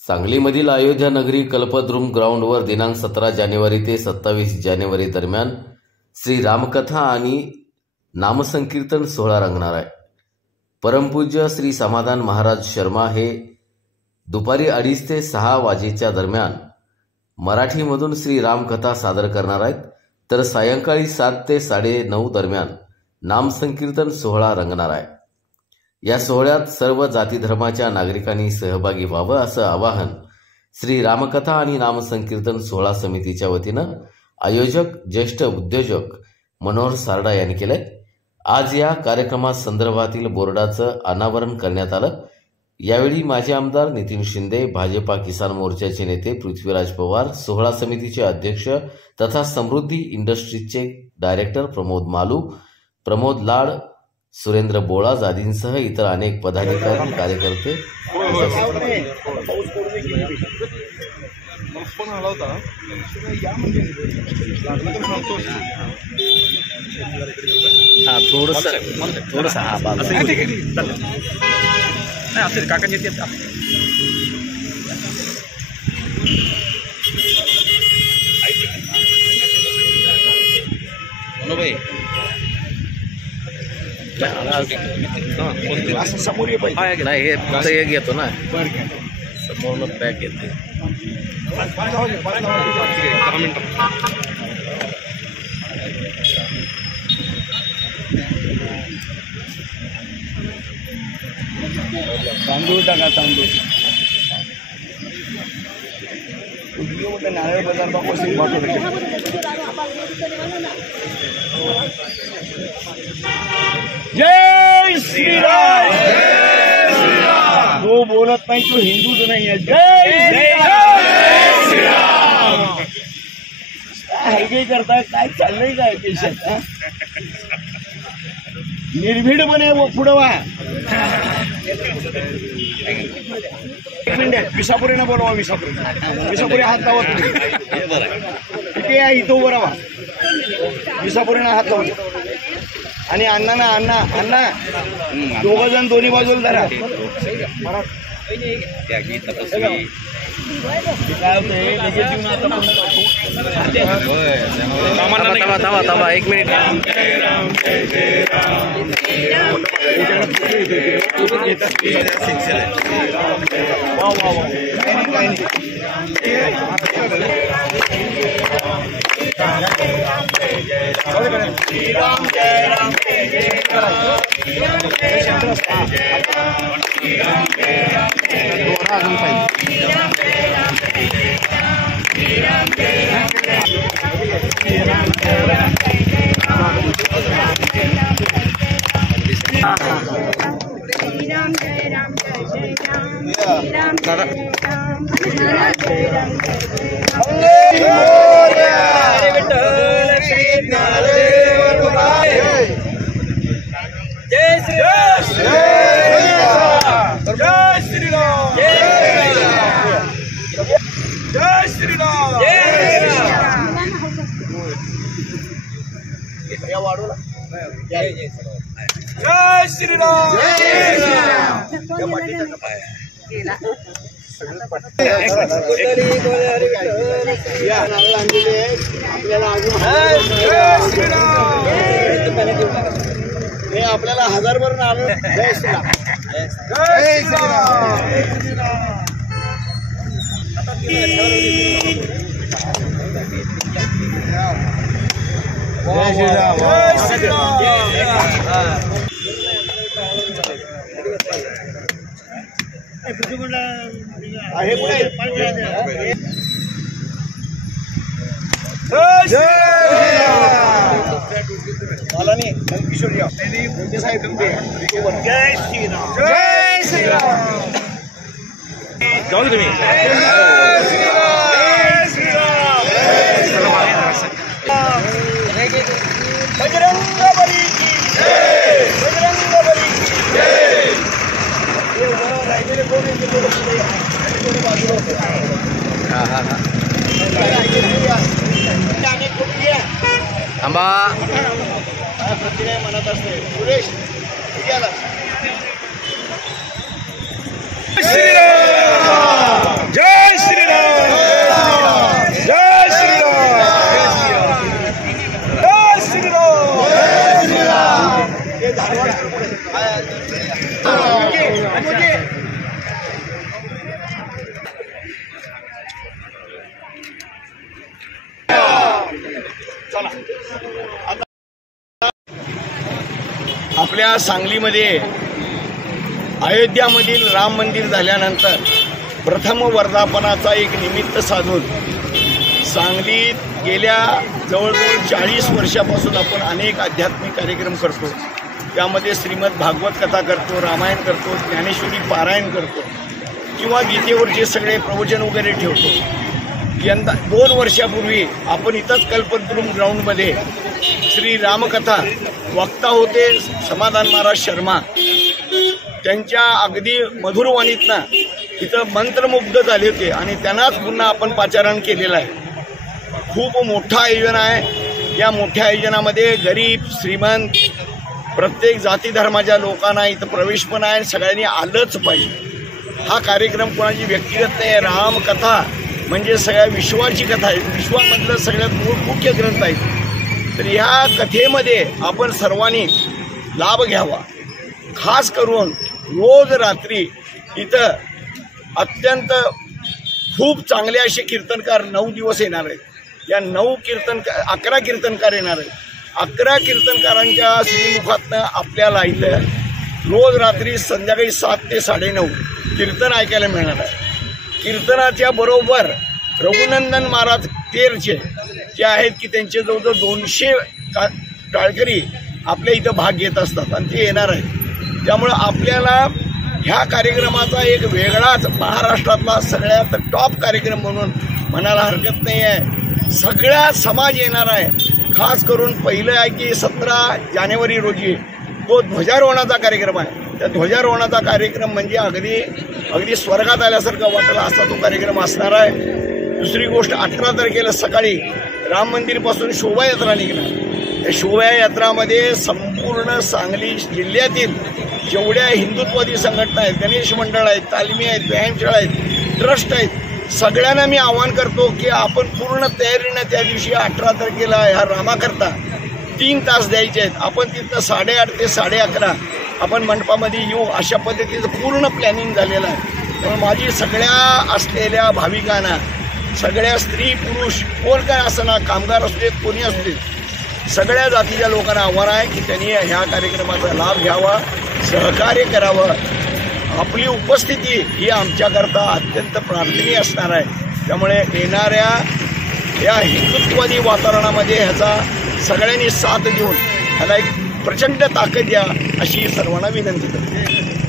सांगलीमधील अयोध्या नगरी कल्पद्रुम ग्राउंडवर दिनांक 17 जानेवारी ते 27 जानेवारी दरम्यान श्री रामकथा आणि नामसंकीर्तन सोहळा रंगणार आहे. परमपूज्य श्री समाधान महाराज शर्मा हे दुपारी 2:30 ते 6 वाजेच्या दरम्यान मराठीमधून श्री रामकथा सादर करणार आहेत, तर सायंकाळी 7 ते 9:30 दरम्यान नामसंकीर्तन सोहळा रंगणार आहे. या सोहळ्यात सर्व जाती धर्माच्या नागरिकांनी सहभागी व्हावं असं आवाहन श्री रामकथा आणि नामसंकीर्तन सोहळा समितीच्या वतीनं आयोजक ज्येष्ठ उद्योजक मनोहर सारडा यांनी केलंय. आज या कार्यक्रमासंदर्भातील बोर्डाचं अनावरण करण्यात आलं. यावेळी माजी आमदार नितीन शिंदे, भाजपा किसान मोर्चाचे नेते पृथ्वीराज पवार, सोहळा समितीचे अध्यक्ष तथा समृद्धी इंडस्ट्रीजचे डायरेक्टर प्रमोद मालू, प्रमोद लाड, सुरेंद्र बोळाज आदींसह इतर अनेक पदाधिकारी कार्यकर्ते समोर येतो ना, समोर बॅक येते. तांदूळ टाका, तांदूळ नारळ बाजार जय श्रीराम. तो बोलत नाही तो हिंदूच नाही आहे. जय श्रीराम. काय काय करताय, काय चाललंय काय देशात? निर्भीडपणे पुढं व्हा. एक मिनिट, विसापुरीनं बोलवा. विसापुरी हात लावा. किती आहे इथं उभं राहा. विसापुरीनं हात लावा. आणि अण्णा अण्णा दोघ जण दोन्ही बाजूला धरा. थांबा 1 मिनिट. हे आपल्याला 1000 भर नारळ. जय श्रीराम. जय श्रीराम. जय श्रीराम. आहे मला नाही किशोर साहेब. जय श्रीराम. जय श्रीराम. जाऊ तुम्ही. बजरंग बली की जय. बजरंग बली की जय. थांबा. म्हणत असते सुरेश. श्रीराम. आपल्या सांगलीमध्ये अयोध्यामधील राम मंदिर झाल्यानंतर प्रथम वर्धापनाचा एक निमित्त साधून सांगलीत गेल्या जवळजवळ 40 वर्षापासून आपण अनेक आध्यात्मिक कार्यक्रम करतो। त्यामध्ये श्रीमद भागवत कथा करतो, रामायण करतो, ज्ञानेश्वरी पारायण करतो किंवा गीतेवरचे सगळे प्रवचन वगैरे ठेवतो। यंदा 2 वर्षापूर्वी आपण इथंच कल्पद्रुम ग्राउंडमध्ये श्री रामकथा वक्ता होते समाधान महाराज शर्मा, त्यांच्या अगदी मधुरवाणीतनं इथं मंत्रमुग्ध झाले होते आणि त्यांनाच पुन्हा आपण पाचारण केलेलं आहे। खूप मोठं आयोजन आहे। या मोठ्या आयोजनामध्ये गरीब श्रीमंत प्रत्येक जाती धर्माच्या लोकांना इथं प्रवेश पण आहे, सगळ्यांनी आलंच पाहिजे। हा कार्यक्रम कोणाची व्यक्तिगत नाही आहे। रामकथा म्हणजे सगळ्या विश्वाची कथा आहे, विश्वामधलं सगळ्यात मुख्य ग्रंथ आहे। तर ह्या कथेमध्ये आपण सर्वांनी लाभ घ्यावा। खास करून रोज रात्री इथं अत्यंत खूप चांगले असे कीर्तनकार 9 दिवस येणार आहेत। या 11 कीर्तनकार येणार आहेत। 11 कीर्तनकारांच्या श्रीमुखातनं आपल्याला इथं रोज रात्री संध्याकाळी 7 ते 9:30 कीर्तन ऐकायला मिळणार आहे। कीर्तनाच्या बरोबर रघुनंदन महाराज तेरचे जे आहेत की त्यांचे जवळजवळ 200 टाळकरी आपल्या इथं भाग घेत असतात आणि ते येणार आहेत। त्यामुळं आपल्याला ह्या कार्यक्रमाचा एक वेगळाच महाराष्ट्रातला सगळ्यात टॉप कार्यक्रम म्हणून म्हणायला हरकत नाही आहे। सगळा समाज येणार आहे। खास करून पहिलं आहे की 17 जानेवारी रोजी तो ध्वजारोहणाचा कार्यक्रम आहे। त्या ध्वजारोहणाचा कार्यक्रम म्हणजे अगदी स्वर्गात आल्यासारखं वाटेल असा तो कार्यक्रम असणार आहे। दुसरी गोष्ट 18 तारखेला सकाळी राम मंदिरपासून शोभायात्रा निघणार। त्या शोभायात्रामध्ये संपूर्ण सांगली जिल्ह्यातील जेवढ्या हिंदुत्ववादी संघटना आहेत, गणेश मंडळ आहेत, तालमी आहेत, व्यायामशाळा आहेत, ट्रस्ट आहेत, सगळ्यांना मी आवाहन करतो की आपण पूर्ण तयारीनं त्या दिवशी 18 तारखेला ह्या रामाकरता 3 तास द्यायचे आहेत। आपण तिथनं 8:30 ते 11:30 आपण मंडपामध्ये येऊ अशा पद्धतीचं पूर्ण प्लॅनिंग झालेलं आहे। त्यामुळे माझी सगळ्या असलेल्या भाविकांना, सगळ्या स्त्री पुरुष कोण काय असना, कामगार असू देत, कोणी असू देत, सगळ्या जातीच्या लोकांना आव्हान आहे की त्यांनी ह्या कार्यक्रमाचा लाभ घ्यावा, सहकार्य करावं। आपली उपस्थिती ही आमच्याकरता अत्यंत प्रार्थनीय असणार आहे। त्यामुळे येणाऱ्या या हिंदुत्ववादी वातावरणामध्ये ह्याचा सगळ्यांनी साथ देऊन ह्याला एक प्रचंड ताकद द्या अशी सर्वांना विनंती करतो।